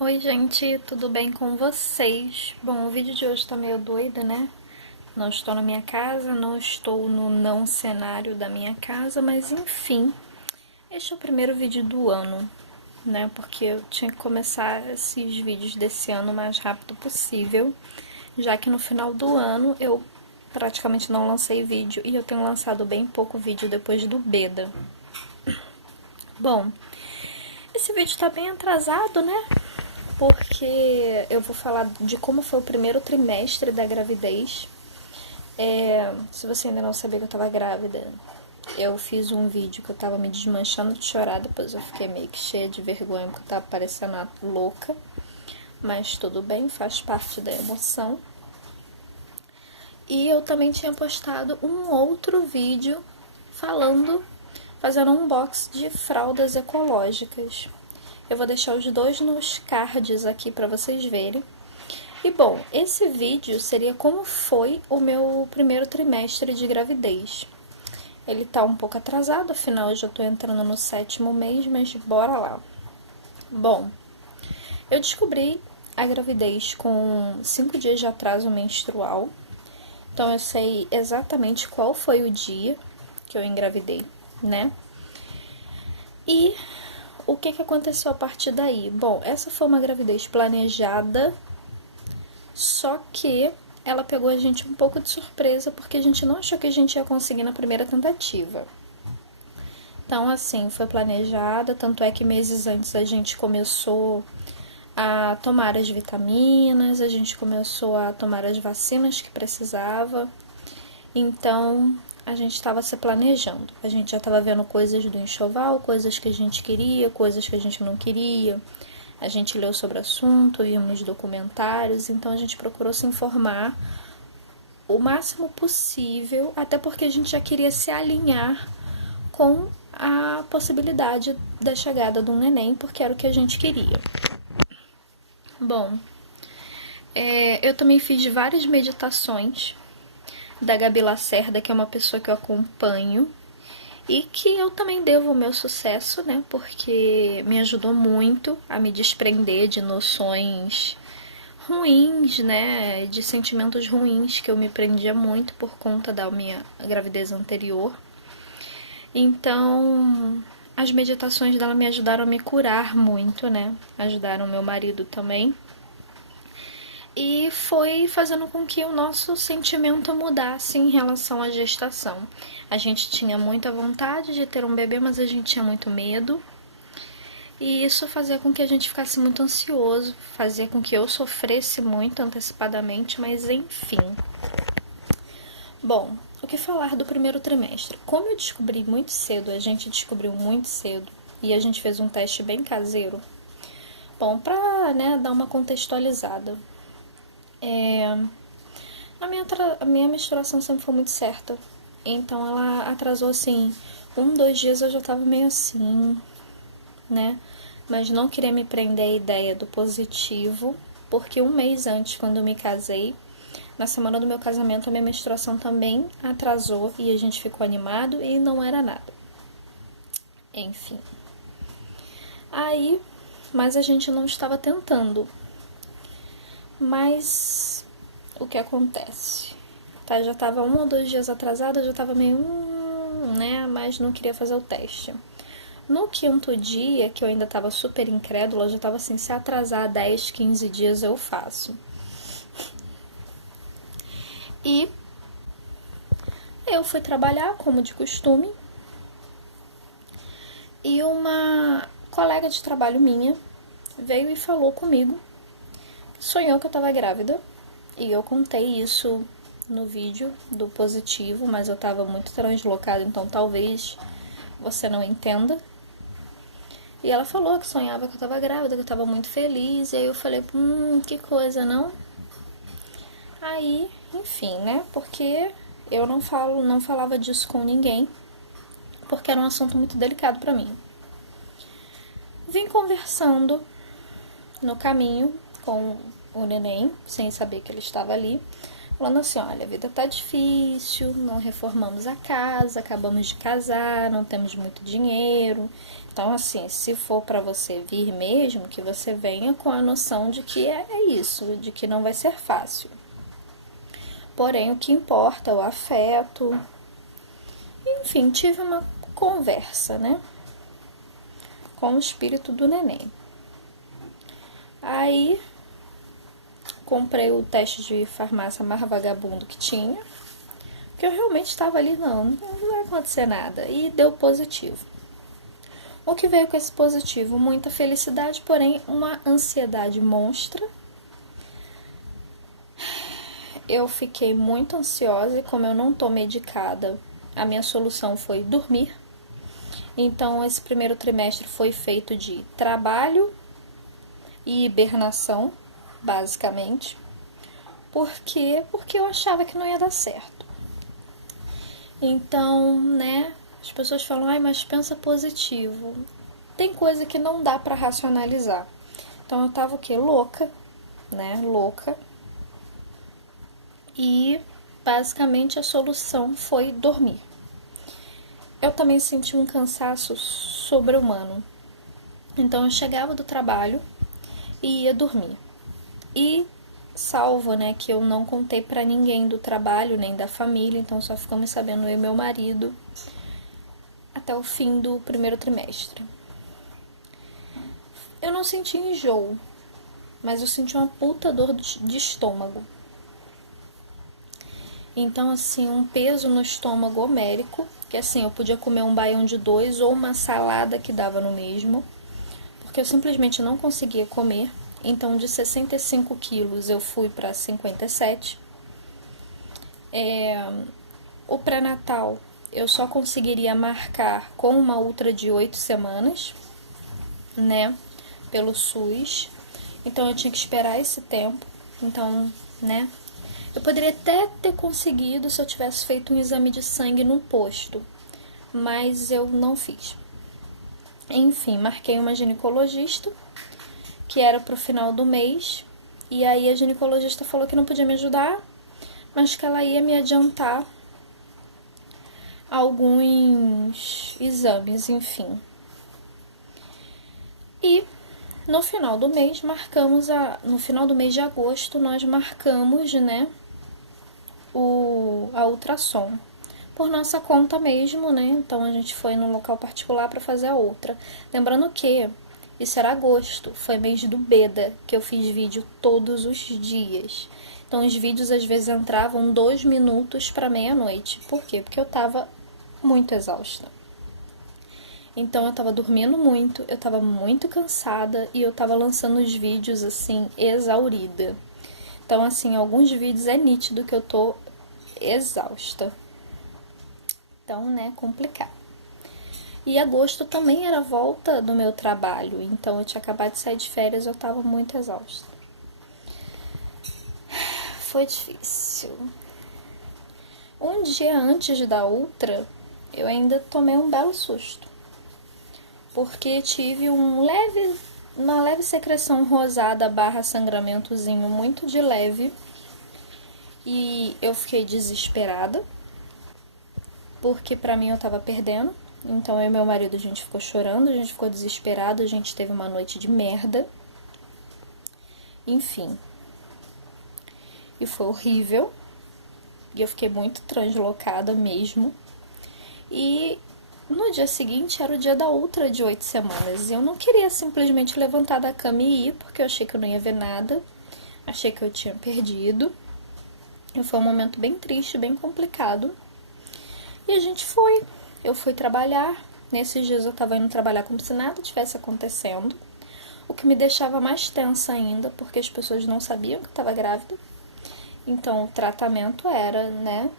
Oi, gente, tudo bem com vocês? Bom, o vídeo de hoje tá meio doido, né? Não estou na minha casa, não estou no não cenário da minha casa, mas enfim, este é o primeiro vídeo do ano, né? Porque eu tinha que começar esses vídeos desse ano o mais rápido possível, já que no final do ano eu praticamente não lancei vídeo e eu tenho lançado bem pouco vídeo depois do Beda. Bom, esse vídeo tá bem atrasado, né? Porque eu vou falar de como foi o primeiro trimestre da gravidez. Se você ainda não sabia que eu tava grávida, eu fiz um vídeo que eu tava me desmanchando de chorar, depois eu fiquei meio que cheia de vergonha porque eu tava parecendo uma louca. Mas tudo bem, faz parte da emoção. E eu também tinha postado um outro vídeo fazendo um unboxing de fraldas ecológicas. Eu vou deixar os dois nos cards aqui para vocês verem. E bom, esse vídeo seria como foi o meu primeiro trimestre de gravidez. Ele tá um pouco atrasado, afinal eu já tô entrando no 7º mês, mas bora lá. Bom, eu descobri a gravidez com 5 dias de atraso menstrual. Então eu sei exatamente qual foi o dia que eu engravidei, né? E o que aconteceu a partir daí? Bom, essa foi uma gravidez planejada, só que ela pegou a gente um pouco de surpresa porque a gente não achou que a gente ia conseguir na primeira tentativa. Então, assim, foi planejada, tanto é que meses antes a gente começou a tomar as vitaminas, a gente começou a tomar as vacinas que precisava. Então, a gente estava se planejando. A gente já estava vendo coisas do enxoval, coisas que a gente queria, coisas que a gente não queria. A gente leu sobre o assunto, vimos documentários, então a gente procurou se informar o máximo possível, até porque a gente já queria se alinhar com a possibilidade da chegada de um neném, porque era o que a gente queria. Bom, eu também fiz várias meditações da Gabi Lacerda, que é uma pessoa que eu acompanho e que eu também devo o meu sucesso, né? Porque me ajudou muito a me desprender de noções ruins, né? De sentimentos ruins que eu me prendia muito por conta da minha gravidez anterior. Então, as meditações dela me ajudaram a me curar muito, né? Ajudaram meu marido também. E foi fazendo com que o nosso sentimento mudasse em relação à gestação. A gente tinha muita vontade de ter um bebê, mas a gente tinha muito medo. E isso fazia com que a gente ficasse muito ansioso, fazia com que eu sofresse muito antecipadamente, mas enfim. Bom, o que falar do primeiro trimestre? Como eu descobri muito cedo, a gente descobriu muito cedo, e a gente fez um teste bem caseiro. Bom, pra dar uma contextualizada, a minha menstruação sempre foi muito certa. Então ela atrasou assim, 2 dias eu já tava meio assim, né? Mas não queria me prender à ideia do positivo, porque um mês antes, quando eu me casei, na semana do meu casamento, a minha menstruação também atrasou e a gente ficou animado e não era nada. Enfim. Aí, mas a gente não estava tentando. Mas o que acontece? Tá, já tava 1 ou 2 dias atrasada, já tava meio, né? Mas não queria fazer o teste. No 5º dia, que eu ainda tava super incrédula, eu já tava assim, se atrasar 10, 15 dias eu faço. E eu fui trabalhar, como de costume, e uma colega de trabalho minha veio e falou comigo, sonhou que eu tava grávida, e eu contei isso no vídeo do positivo, mas eu tava muito translocada, então talvez você não entenda. E ela falou que sonhava que eu tava grávida, que eu tava muito feliz, e aí eu falei, que coisa, não? Aí, enfim, né, porque eu não falava disso com ninguém, porque era um assunto muito delicado pra mim. Vim conversando no caminho com o neném, sem saber que ele estava ali. falando assim, olha, a vida tá difícil, não reformamos a casa, acabamos de casar, não temos muito dinheiro. Então, assim, se for para você vir mesmo, que você venha com a noção de que é isso, de que não vai ser fácil. Porém, o que importa é o afeto. Enfim, tive uma conversa, né, com o espírito do neném. Aí, comprei o teste de farmácia mais vagabundo que tinha, porque eu realmente estava ali, não vai acontecer nada, e deu positivo. O que veio com esse positivo? Muita felicidade, porém uma ansiedade monstra. Eu fiquei muito ansiosa e como eu não tô medicada, a minha solução foi dormir. Então, esse primeiro trimestre foi feito de trabalho e hibernação, basicamente. Por quê? Porque eu achava que não ia dar certo. Então, né, as pessoas falam, ai, mas pensa positivo. Tem coisa que não dá pra racionalizar. Então, eu tava o quê? Louca, né, louca. E, basicamente, a solução foi dormir. Eu também senti um cansaço sobre-humano. Então, eu chegava do trabalho e ia dormir. E salvo, né, que eu não contei pra ninguém do trabalho, nem da família, então só ficamos sabendo eu e meu marido até o fim do primeiro trimestre. Eu não senti enjoo, mas eu senti uma puta dor de estômago. Então, assim, um peso no estômago homérico, que assim, eu podia comer um baião de 2 ou uma salada que dava no mesmo, porque eu simplesmente não conseguia comer. Então, de 65 quilos eu fui para 57. O pré-natal eu só conseguiria marcar com uma ultra de 8 semanas, né, pelo SUS. Então, eu tinha que esperar esse tempo. Então, né, eu poderia até ter conseguido se eu tivesse feito um exame de sangue num posto, mas eu não fiz. Enfim, marquei uma ginecologista, que era pro final do mês, e aí a ginecologista falou que não podia me ajudar, mas que ela ia me adiantar alguns exames, enfim. E no final do mês no final do mês de agosto nós marcamos, né, a ultrassom. Por nossa conta mesmo, né? Então a gente foi num local particular para fazer a outra. Lembrando que isso era agosto, foi mês do Beda, que eu fiz vídeo todos os dias. Então os vídeos às vezes entravam 2 minutos para meia-noite. Por quê? Porque eu tava muito exausta. Então eu tava dormindo muito, eu tava muito cansada e eu tava lançando os vídeos assim, exaurida. Então, assim, alguns vídeos é nítido que eu tô exausta. Então, né, complicado. E agosto também era a volta do meu trabalho, então eu tinha acabado de sair de férias, eu tava muito exausta. Foi difícil. Um dia antes da ultra, eu ainda tomei um belo susto. Porque tive uma leve secreção rosada / sangramentozinho muito de leve. E eu fiquei desesperada. Porque pra mim eu tava perdendo. Então eu e meu marido, a gente ficou chorando, a gente ficou desesperado, a gente teve uma noite de merda. Enfim. E foi horrível. E eu fiquei muito translocada mesmo. E no dia seguinte era o dia da ultra de 8 semanas. E eu não queria simplesmente levantar da cama e ir, porque eu achei que eu não ia ver nada. Achei que eu tinha perdido. E foi um momento bem triste, bem complicado. E a gente foi. Eu fui trabalhar. Nesses dias eu tava indo trabalhar como se nada tivesse acontecendo. O que me deixava mais tensa ainda, porque as pessoas não sabiam que eu tava grávida. Então o tratamento era, né,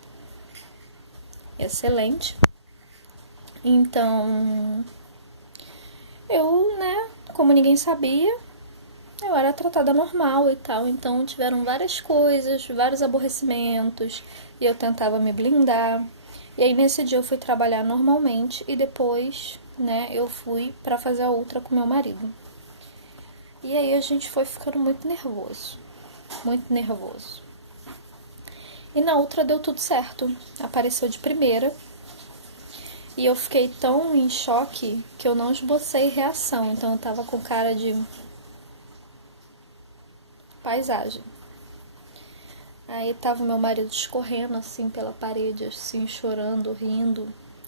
excelente. Então eu, né, como ninguém sabia, eu era tratada normal e tal. Então tiveram várias coisas, vários aborrecimentos. E eu tentava me blindar. E aí nesse dia eu fui trabalhar normalmente e depois, né, eu fui pra fazer a outra com meu marido. E aí a gente foi ficando muito nervoso. Muito nervoso. E na outra deu tudo certo, apareceu de primeira. E eu fiquei tão em choque que eu não esbocei reação, então eu tava com cara de paisagem. Aí tava meu marido escorrendo assim pela parede, assim, chorando, rindo.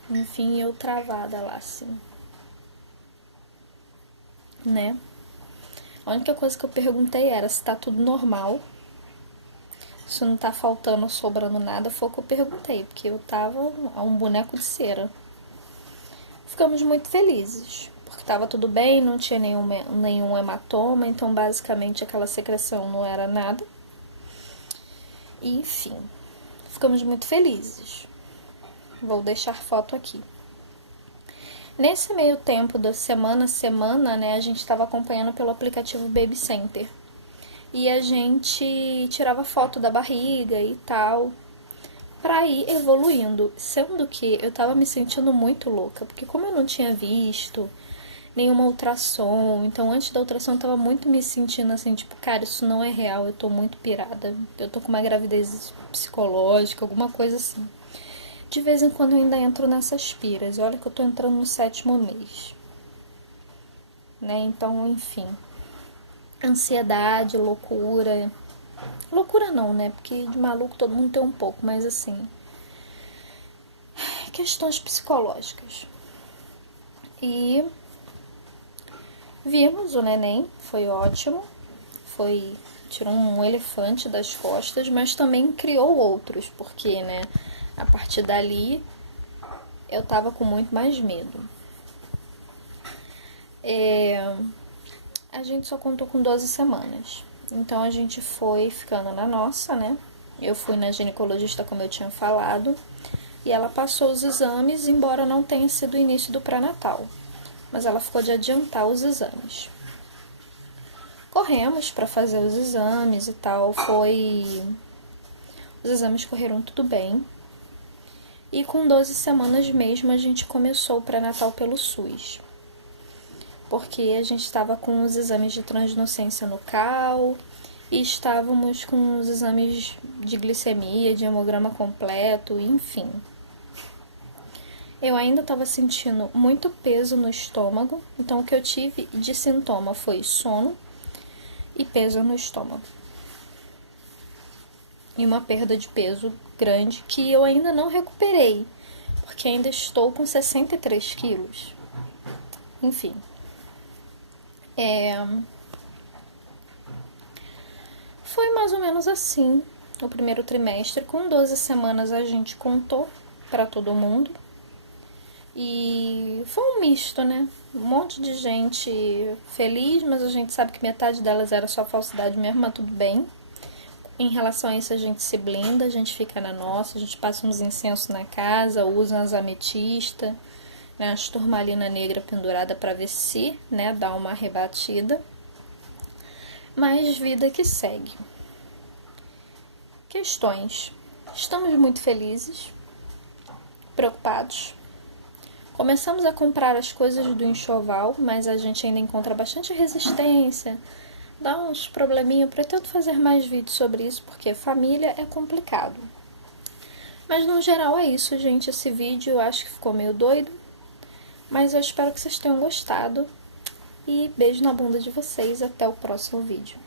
Enfim, eu travada lá, assim. Né? A única coisa que eu perguntei era se tá tudo normal. Se não tá faltando ou sobrando nada, foi o que eu perguntei, porque eu tava um boneco de cera. Ficamos muito felizes, porque tava tudo bem, não tinha nenhum hematoma, então basicamente aquela secreção não era nada. E, enfim, ficamos muito felizes. Vou deixar foto aqui. Nesse meio tempo da semana a semana, né, a gente estava acompanhando pelo aplicativo Baby Center. E a gente tirava foto da barriga e tal, pra ir evoluindo. Sendo que eu tava me sentindo muito louca, porque como eu não tinha visto nenhuma ultrassom, então antes da ultrassom eu tava muito me sentindo assim, tipo, cara, isso não é real, eu tô muito pirada, eu tô com uma gravidez psicológica, alguma coisa assim. De vez em quando eu ainda entro nessas piras, olha que eu tô entrando no 7º mês, né, então, enfim, ansiedade, loucura, loucura não, né, porque de maluco todo mundo tem um pouco, mas assim, questões psicológicas. E vimos o neném, foi ótimo, tirou um elefante das costas, mas também criou outros, porque, né, a partir dali eu tava com muito mais medo. A gente só contou com 12 semanas, então a gente foi ficando na nossa, né, eu fui na ginecologista como eu tinha falado, e ela passou os exames, embora não tenha sido o início do pré-natal, mas ela ficou de adiantar os exames. Corremos para fazer os exames e tal, os exames correram tudo bem. E com 12 semanas mesmo a gente começou o pré-natal pelo SUS. Porque a gente estava com os exames de translucência no cal e estávamos com os exames de glicemia, de hemograma completo, enfim. Eu ainda estava sentindo muito peso no estômago, então o que eu tive de sintoma foi sono e peso no estômago. E uma perda de peso grande que eu ainda não recuperei, porque ainda estou com 63 quilos. Enfim. Foi mais ou menos assim o primeiro trimestre. Com 12 semanas a gente contou para todo mundo. E foi um misto, né? Um monte de gente feliz, mas a gente sabe que metade delas era só falsidade mesmo, mas tudo bem. Em relação a isso a gente se blinda, a gente fica na nossa, a gente passa uns incensos na casa, usa umas ametistas, né, as turmalina negra pendurada para ver se, né, dá uma rebatida. Mas vida que segue. Questões. Estamos muito felizes, preocupados. Começamos a comprar as coisas do enxoval, mas a gente ainda encontra bastante resistência. Dá uns probleminha, pretendo fazer mais vídeos sobre isso, porque família é complicado. Mas no geral é isso, gente. Esse vídeo eu acho que ficou meio doido, mas eu espero que vocês tenham gostado. E beijo na bunda de vocês, até o próximo vídeo.